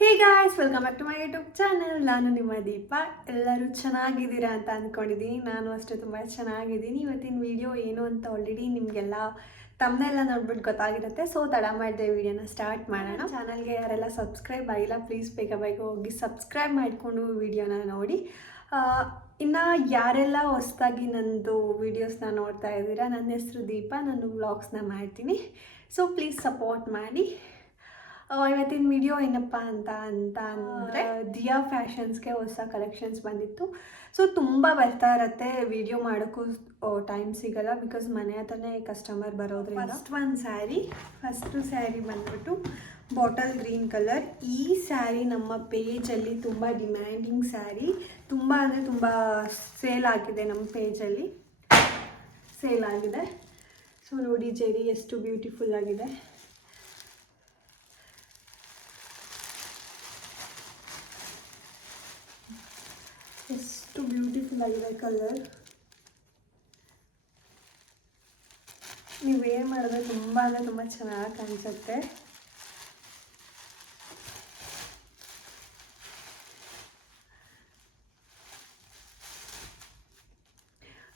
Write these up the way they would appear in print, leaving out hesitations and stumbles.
Hey guys, welcome back to my YouTube channel. ನಾನು ನಿಮ್ಮ ದೀಪ. ಎಲ್ಲರೂ ಚೆನ್ನಾಗಿದ್ದೀರಾ ಅಂತ ಅಂದ್ಕೊಂಡಿದ್ದೀನಿ. ನಾನು ಅಷ್ಟೇ ತುಂಬ ಚೆನ್ನಾಗಿದ್ದೀನಿ. ಇವತ್ತಿನ ವಿಡಿಯೋ ಏನು ಅಂತ ಆಲ್ರೆಡಿ ನಿಮಗೆಲ್ಲ ತಮ್ಮನೆಲ್ಲ ನೋಡ್ಬಿಟ್ಟು ಗೊತ್ತಾಗಿರುತ್ತೆ. ಸೊ ತಡ ಮಾಡಿದೆ ವಿಡಿಯೋನ ಸ್ಟಾರ್ಟ್ ಮಾಡೋಣ. ಚಾನಲ್ಗೆ ಯಾರೆಲ್ಲ ಸಬ್ಸ್ಕ್ರೈಬ್ ಆಗಿಲ್ಲ ಪ್ಲೀಸ್ ಬೇಗ ಬೇಗ ಹೋಗಿ ಸಬ್ಸ್ಕ್ರೈಬ್ ಮಾಡಿಕೊಂಡು ವಿಡಿಯೋನ ನೋಡಿ. ಇನ್ನು ಯಾರೆಲ್ಲ ಹೊಸದಾಗಿ ನನ್ನದು ವೀಡಿಯೋಸ್ನ ನೋಡ್ತಾ ಇದ್ದೀರಾ, ನನ್ನ ಹೆಸರು ದೀಪ. ನಾನು ವ್ಲಾಗ್ಸ್ನ ಮಾಡ್ತೀನಿ. ಸೊ ಪ್ಲೀಸ್ ಸಪೋರ್ಟ್ ಮಾಡಿ. ಇವತ್ತಿನ ವಿಡಿಯೋ ಏನಪ್ಪ ಅಂದರೆ ದಿಯಾ ಫ್ಯಾಷನ್ಸ್ಗೆ ಹೊಸ ಕಲೆಕ್ಷನ್ಸ್ ಬಂದಿತ್ತು. ಸೊ ತುಂಬ ಬರ್ತಾ ಇರತ್ತೆ, ವಿಡಿಯೋ ಮಾಡೋಕ್ಕೂ ಟೈಮ್ ಸಿಗಲ್ಲ, ಬಿಕಾಸ್ ಮನೆ ಹತ್ರನೇ ಕಸ್ಟಮರ್ ಬರೋದ್ರಿಂದ. ಫಸ್ಟು ಸ್ಯಾರಿ ಬಂದ್ಬಿಟ್ಟು ಬಾಟಲ್ ಗ್ರೀನ್ ಕಲರ್. ಈ ಸ್ಯಾರಿ ನಮ್ಮ ಪೇಜಲ್ಲಿ ತುಂಬ ಡಿಮ್ಯಾಂಡಿಂಗ್ ಸ್ಯಾರಿ. ತುಂಬ ಅಂದರೆ ತುಂಬ ಸೇಲ್ ಆಗಿದೆ, ನಮ್ಮ ಪೇಜಲ್ಲಿ ಸೇಲ್ ಆಗಿದೆ. ಸೊ ನೋಡಿ ಜೆರಿ ಎಷ್ಟು ಬ್ಯೂಟಿಫುಲ್ ಆಗಿದೆ. ಎಷ್ಟು ಬ್ಯೂಟಿಫುಲ್ ಆಗಿದೆ ಕಲರ್. ನೀವು ವೇರ್ ಮಾಡಿದ್ರೆ ತುಂಬ ಅಂದರೆ ತುಂಬ ಚೆನ್ನಾಗಿ ಕಾಣಿಸುತ್ತೆ.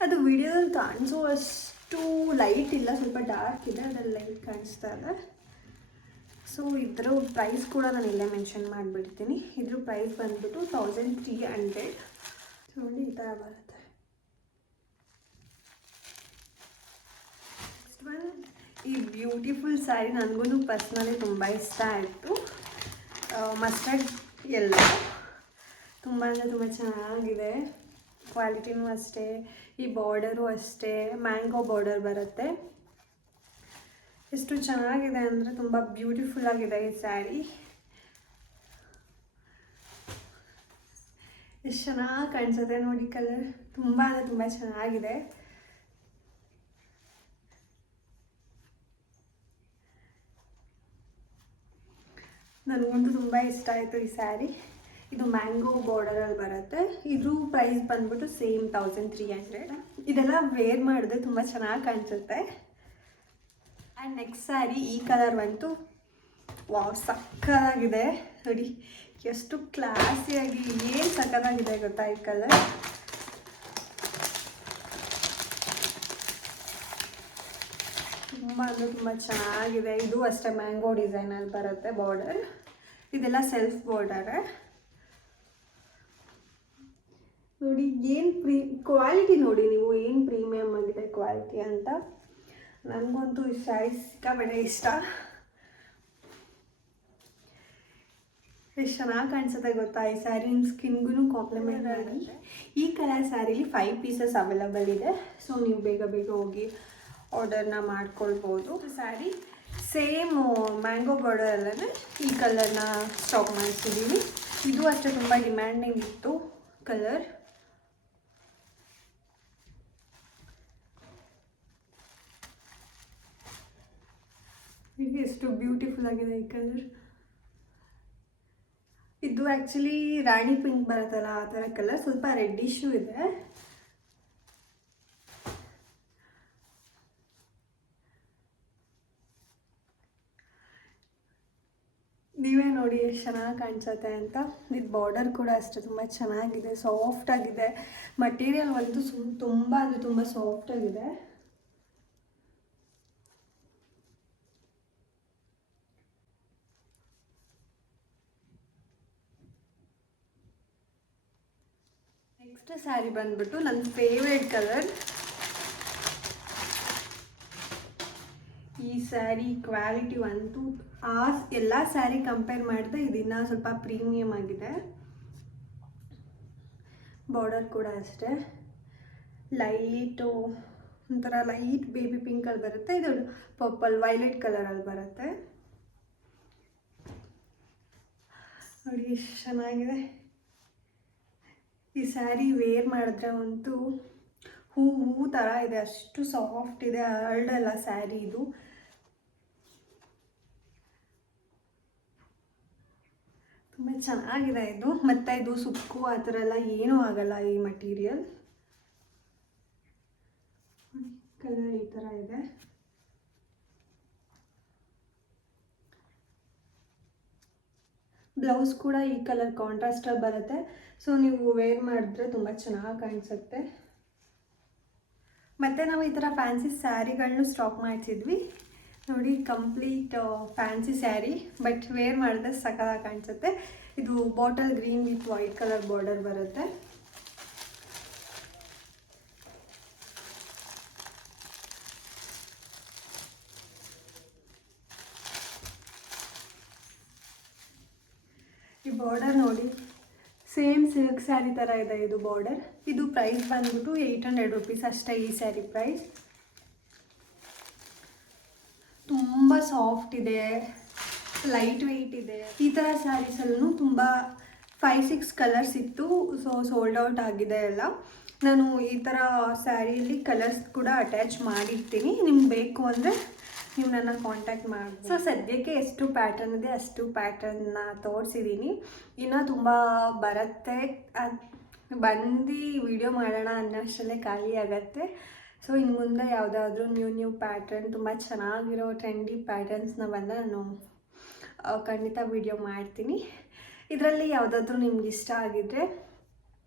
ಅದು ವಿಡಿಯೋದಲ್ಲಿ ಕಾಣಿಸೋ ಅಷ್ಟು ಲೈಟ್ ಇಲ್ಲ, ಸ್ವಲ್ಪ ಡಾರ್ಕ್ ಇದೆ, ಅದ್ರಲ್ಲಿ ಲೈಟ್ ಕಾಣಿಸ್ತಾ ಇದೆ. ಸೊ ಇದ್ರ ಪ್ರೈಸ್ ಕೂಡ ನಾನು ಇಲ್ಲೇ ಮೆನ್ಷನ್ ಮಾಡಿಬಿಡ್ತೀನಿ. ಇದ್ರ ಪ್ರೈಸ್ ಬಂದ್ಬಿಟ್ಟು 1300. ನೋಡಿ ಈ ಥರ ಬರುತ್ತೆ. ನೆಕ್ಸ್ಟ್ ಒನ್, ಈ ಬ್ಯೂಟಿಫುಲ್ ಸ್ಯಾರಿ ನನಗೂ ಪರ್ಸ್ನಲಿ ತುಂಬ ಇಷ್ಟ ಆಯಿತು. ಮಸ್ಟರ್ಡ್ ಎಲ್ಲೋ ತುಂಬ ಅಂದರೆ ತುಂಬ ಚೆನ್ನಾಗಿದೆ. ಕ್ವಾಲಿಟಿನೂ ಅಷ್ಟೇ, ಈ ಬಾರ್ಡರು ಅಷ್ಟೇ, ಮ್ಯಾಂಗೋ ಬಾರ್ಡರ್ ಬರುತ್ತೆ. ಎಷ್ಟು ಚೆನ್ನಾಗಿದೆ ಅಂದರೆ ತುಂಬ ಬ್ಯೂಟಿಫುಲ್ ಆಗಿದೆ ಈ ಸ್ಯಾರಿ. ಎಷ್ಟು ಚೆನ್ನಾಗಿ ಕಾಣಿಸುತ್ತೆ ನೋಡಿ ಕಲರ್. ತುಂಬ ಅಂದರೆ ತುಂಬ ಚೆನ್ನಾಗಿದೆ. ನನಗಂತೂ ತುಂಬ ಇಷ್ಟ ಆಯಿತು ಈ ಸ್ಯಾರಿ. ಇದು ಮ್ಯಾಂಗೋ ಬಾರ್ಡರಲ್ಲಿ ಬರುತ್ತೆ. ಇದ್ರ ಪ್ರೈಸ್ ಬಂದ್ಬಿಟ್ಟು ಸೇಮ್ 1300. ಇದೆಲ್ಲ ವೇರ್ ಮಾಡಿದ್ರೆ ತುಂಬ ಚೆನ್ನಾಗಿ ಕಾಣಿಸುತ್ತೆ. ಆ್ಯಂಡ್ ನೆಕ್ಸ್ಟ್ ಸ್ಯಾರಿ ಈ ಕಲರ್ ಬಂತು. ವಾವ್, ಸಕ್ಕತ್ತಾಗಿದೆ ನೋಡಿ, ಎಷ್ಟು ಕ್ಲಾಸಿಯಾಗಿ ಏನು ಸಕ್ಕತ್ತಾಗಿದೆ ಗೊತ್ತಾ ಈ ಕಲರ್. ತುಂಬ ಅಂದರೆ ತುಂಬ ಚೆನ್ನಾಗಿದೆ. ಇದು ಅಷ್ಟೇ ಮ್ಯಾಂಗೋ ಡಿಸೈನಲ್ಲಿ ಬರುತ್ತೆ ಬಾರ್ಡರ್. ಇದೆಲ್ಲ ಸೆಲ್ಫ್ ಬಾರ್ಡರ್ ನೋಡಿ. ಏನು ಕ್ವಾಲಿಟಿ ನೋಡಿ ನೀವು, ಏನು ಪ್ರೀಮಿಯಮ್ ಆಗಿದೆ ಕ್ವಾಲಿಟಿ ಅಂತ. ನನಗಂತೂ ಈ ಸ್ಯಾರಿ ಸಿಕ್ಕಾಪಟ್ಟೆ ಇಷ್ಟ. ಎಷ್ಟು ಚೆನ್ನಾಗಿ ಕಾಣಿಸುತ್ತೆ ಗೊತ್ತಾ ಈ ಸ್ಯಾರಿ. ನಿಮ್ಮ ಸ್ಕಿನ್ಗೂ ಕಾಂಪ್ಲಿಮೆಂಟ್ ಆಗುತ್ತೆ. ಈ ಕಲರ್ ಸ್ಯಾರಿಲಿ 5 ಪೀಸಸ್ ಅವೈಲಬಲ್ ಇದೆ. ಸೊ ನೀವು ಬೇಗ ಬೇಗ ಹೋಗಿ ಆರ್ಡರ್ನ ಮಾಡ್ಕೊಳ್ಬೋದು. ಸ್ಯಾರಿ ಸೇಮ್ ಮ್ಯಾಂಗೋ ಬಾರ್ಡರಲ್ಲೇ ಈ ಕಲರ್ನ ಸ್ಟಾಕ್ ಮಾಡಿಸಿದ್ದೀವಿ. ಇದು ಅಷ್ಟೇ ತುಂಬ ಡಿಮ್ಯಾಂಡಿಂಗ್ ಇತ್ತು ಕಲರ್. ಎಷ್ಟು ಬ್ಯೂಟಿಫುಲ್ ಆಗಿದೆ ಈ ಕಲರ್. ಇದು ಆ್ಯಕ್ಚುಲಿ ರಾಣಿ ಪಿಂಕ್ ಬರುತ್ತಲ್ಲ ಆ ಥರ ಕಲರ್, ಸ್ವಲ್ಪ ರೆಡ್ಡಿಶು ಇದೆ. ನೀವೇ ನೋಡಿ ಎಷ್ಟು ಚೆನ್ನಾಗಿ ಕಾಣಿಸುತ್ತೆ ಅಂತ. ಇದು ಬಾರ್ಡರ್ ಕೂಡ ಅಷ್ಟೇ ತುಂಬ ಚೆನ್ನಾಗಿದೆ, ಸಾಫ್ಟ್ ಆಗಿದೆ. ಮಟೀರಿಯಲ್ ಒಂದು ತುಂಬ ಅಂದರೆ ತುಂಬ ಸಾಫ್ಟ್ ಆಗಿದೆ. ನೆಕ್ಸ್ಟ್ ಸ್ಯಾರಿ ಬಂದ್ಬಿಟ್ಟು ನನ್ನ ಫೇವ್ರೇಟ್ ಕಲರ್. ಈ ಸ್ಯಾರಿ ಕ್ವಾಲಿಟಿ ಅಂತೂ ಎಲ್ಲ ಸ್ಯಾರಿ ಕಂಪೇರ್ ಮಾಡಿದ್ರೆ ಇದನ್ನ ಸ್ವಲ್ಪ ಪ್ರೀಮಿಯಮ್ ಆಗಿದೆ. ಬಾರ್ಡರ್ ಕೂಡ ಅಷ್ಟೇ ಲೈಟು ಒಂಥರ ಲೈಟ್ ಬೇಬಿ ಪಿಂಕಲ್ಲಿ ಬರುತ್ತೆ. ಇದು ಪರ್ಪಲ್ ವೈಲೆಟ್ ಕಲರಲ್ಲಿ ಬರುತ್ತೆ ನೋಡಿ, ಎಷ್ಟು ಚೆನ್ನಾಗಿದೆ. ಈ ಸ್ಯಾರಿ ವೇರ್ ಮಾಡಿದ್ರೆ ಅಂತೂ ಹೂ ಥರ ಇದೆ, ಅಷ್ಟು ಸಾಫ್ಟ್ ಇದೆ. ಹರಡಲ್ಲ ಸ್ಯಾರಿ ಇದು. ತುಂಬ ಚೆನ್ನಾಗಿದೆ ಇದು. ಮತ್ತು ಇದು ಸುಕ್ಕು ಆ ಥರ ಎಲ್ಲ ಏನೂ ಆಗಲ್ಲ ಈ ಮಟೀರಿಯಲ್. ಕಲರ್ ಈ ಥರ ಇದೆ. ಬ್ಲೌಸ್ ಕೂಡ ಈ ಕಲರ್ ಕಾಂಟ್ರಾಸ್ಟಲ್ಲಿ ಬರುತ್ತೆ. ಸೊ ನೀವು ವೇರ್ ಮಾಡಿದ್ರೆ ತುಂಬ ಚೆನ್ನಾಗಿ ಕಾಣಿಸುತ್ತೆ. ಮತ್ತು ನಾವು ಈ ಥರ ಫ್ಯಾನ್ಸಿ ಸ್ಯಾರಿಗಳನ್ನೂ ಸ್ಟಾಕ್ ಮಾಡ್ತಿದ್ವಿ ನೋಡಿ. Complete fancy sari, but where ಮಾಡಿದ್ರೆ ಸಖತ್ತಾಗಿ ಕಾಣಿಸುತ್ತೆ. ಇದು bottle green with white colour border ಬರುತ್ತೆ. ಈ ಬಾರ್ಡರ್ ನೋಡಿ, ಸೇಮ್ ಸಿಲ್ಕ್ ಸ್ಯಾರಿ ಥರ ಇದೆ ಇದು ಬಾರ್ಡರ್. ಇದು ಪ್ರೈಸ್ ಬಂದ್ಬಿಟ್ಟು 800 ರುಪೀಸ್ ಅಷ್ಟೇ ಈ ಸ್ಯಾರಿ ಪ್ರೈಸ್. ತುಂಬ ಸಾಫ್ಟ್ ಇದೆ, ಲೈಟ್ ವೆಯ್ಟ್ ಇದೆ. ಈ ಥರ ಸ್ಯಾರೀಸಲ್ಲೂ ತುಂಬ 5-6 ಕಲರ್ಸ್ ಇತ್ತು. ಸೊ ಸೋಲ್ಡ್ ಔಟ್ ಆಗಿದೆ ಎಲ್ಲ. ನಾನು ಈ ಥರ ಸ್ಯಾರಿಯಲ್ಲಿ ಕಲರ್ಸ್ ಕೂಡ ಅಟ್ಯಾಚ್ ಮಾಡಿರ್ತೀನಿ, ನಿಮ್ಗೆ ಬೇಕು ಅಂದರೆ ನೀವು ನನ್ನ ಕಾಂಟ್ಯಾಕ್ಟ್ ಮಾಡಿ. ಸೊ ಸದ್ಯಕ್ಕೆ ಎಷ್ಟು ಪ್ಯಾಟರ್ನ್ ಇದೆ ಅಷ್ಟು ಪ್ಯಾಟರ್ನ್ನ ತೋರಿಸಿದ್ದೀನಿ. ಇನ್ನೂ ತುಂಬ ಬರುತ್ತೆ, ಬಂದು ವಿಡಿಯೋ ಮಾಡೋಣ ಅನ್ನೋಷ್ಟರಲ್ಲೇ ಖಾಲಿ ಆಗುತ್ತೆ. ಸೊ ಇನ್ನು ಮುಂದೆ ಯಾವುದಾದ್ರೂ ನ್ಯೂ ಪ್ಯಾಟರ್ನ್ ತುಂಬ ಚೆನ್ನಾಗಿರೋ ಟ್ರೆಂಡಿ ಪ್ಯಾಟರ್ನ್ಸ್ನ ಬಂದರೆ ನಾನು ಖಂಡಿತ ವಿಡಿಯೋ ಮಾಡ್ತೀನಿ. ಇದರಲ್ಲಿ ಯಾವುದಾದ್ರೂ ನಿಮ್ಗೆ ಇಷ್ಟ ಆಗಿದ್ದರೆ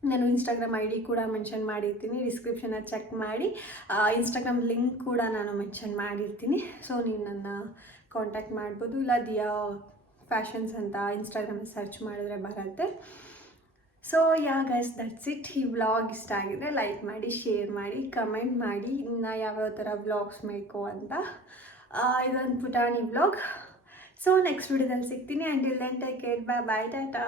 ನಾನು ಇನ್ಸ್ಟಾಗ್ರಾಮ್ ID ಕೂಡ ಮೆನ್ಷನ್ ಮಾಡಿರ್ತೀನಿ, ಡಿಸ್ಕ್ರಿಪ್ಷನಲ್ಲಿ ಚೆಕ್ ಮಾಡಿ. ಇನ್ಸ್ಟಾಗ್ರಾಮ್ ಲಿಂಕ್ ಕೂಡ ನಾನು ಮೆನ್ಷನ್ ಮಾಡಿರ್ತೀನಿ. ಸೊ ನೀವು ನನ್ನ ಕಾಂಟ್ಯಾಕ್ಟ್ ಮಾಡ್ಬೋದು, ಇಲ್ಲ ದಿಯಾ ಫ್ಯಾಷನ್ಸ್ ಅಂತ ಇನ್ಸ್ಟಾಗ್ರಾಮಲ್ಲಿ ಸರ್ಚ್ ಮಾಡಿದ್ರೆ ಬರುತ್ತೆ. So yeah guys, that's it. ಈ ವ್ಲಾಗ್ ಇಷ್ಟ ಆಗಿದ್ರೆ ಲೈಕ್ ಮಾಡಿ, ಶೇರ್ ಮಾಡಿ, ಕಮೆಂಟ್ ಮಾಡಿ ಇನ್ನು ಯಾವ್ಯಾವ ಥರ ವ್ಲಾಗ್ಸ್ ಬೇಕು ಅಂತ. ಇದೊಂದು ಪುಟಾಣಿ ವ್ಲಾಗ್. ಸೊ ನೆಕ್ಸ್ಟ್ ವಿಡಿಯೋದಲ್ಲಿ ಸಿಗ್ತೀನಿ. ಅಂಟಿಲ್ ದೆನ್ ಟೇಕ್ ಕೇರ್, ಬಾಯ್, ಟಾಟಾ.